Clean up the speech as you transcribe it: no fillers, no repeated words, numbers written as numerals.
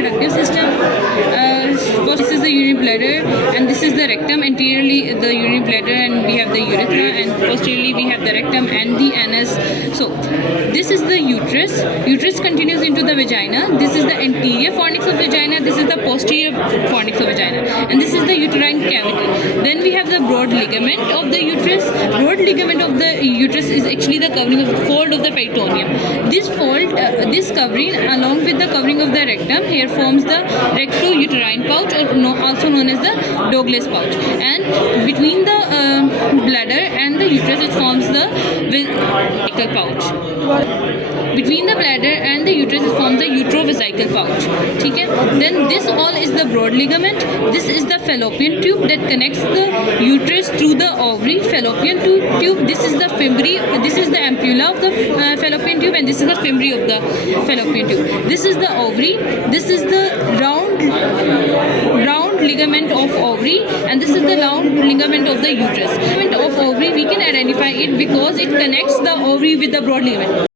reproductive system. First, this is the urinary bladder, and this is the rectum. Anteriorly, the urinary bladder, and we have the urethra, and posteriorly, we have the rectum and the anus. So, this is the uterus. Uterus continues into the vagina. This is the anterior fornix of vagina. This is the posterior fornix of vagina, and this is the uterine cavity. Then we have the broad ligament of the uterus. Broad ligament of the uterus is actually the covering of the fold of the peritoneum. This fold, this covering, along with the covering of the rectum, here forms the recto-uterine pouch, or also known as the Douglas pouch. And between the bladder and the uterus, it forms the vesical pouch. Between the bladder and the uterus, it forms the utrovesical pouch. Okay? Then this all is the broad ligament. This is the fallopian tube that connects the uterus through the ovary. Fallopian tube. This is the fimbriae. This is the ampulla of the fallopian tube, and this is the fimbriae of the fallopian tube. This is the ovary. This is the round ligament of ovary, and this is the round ligament of the uterus. Ligament of ovary, we can identify it because it connects the ovary with the broad ligament.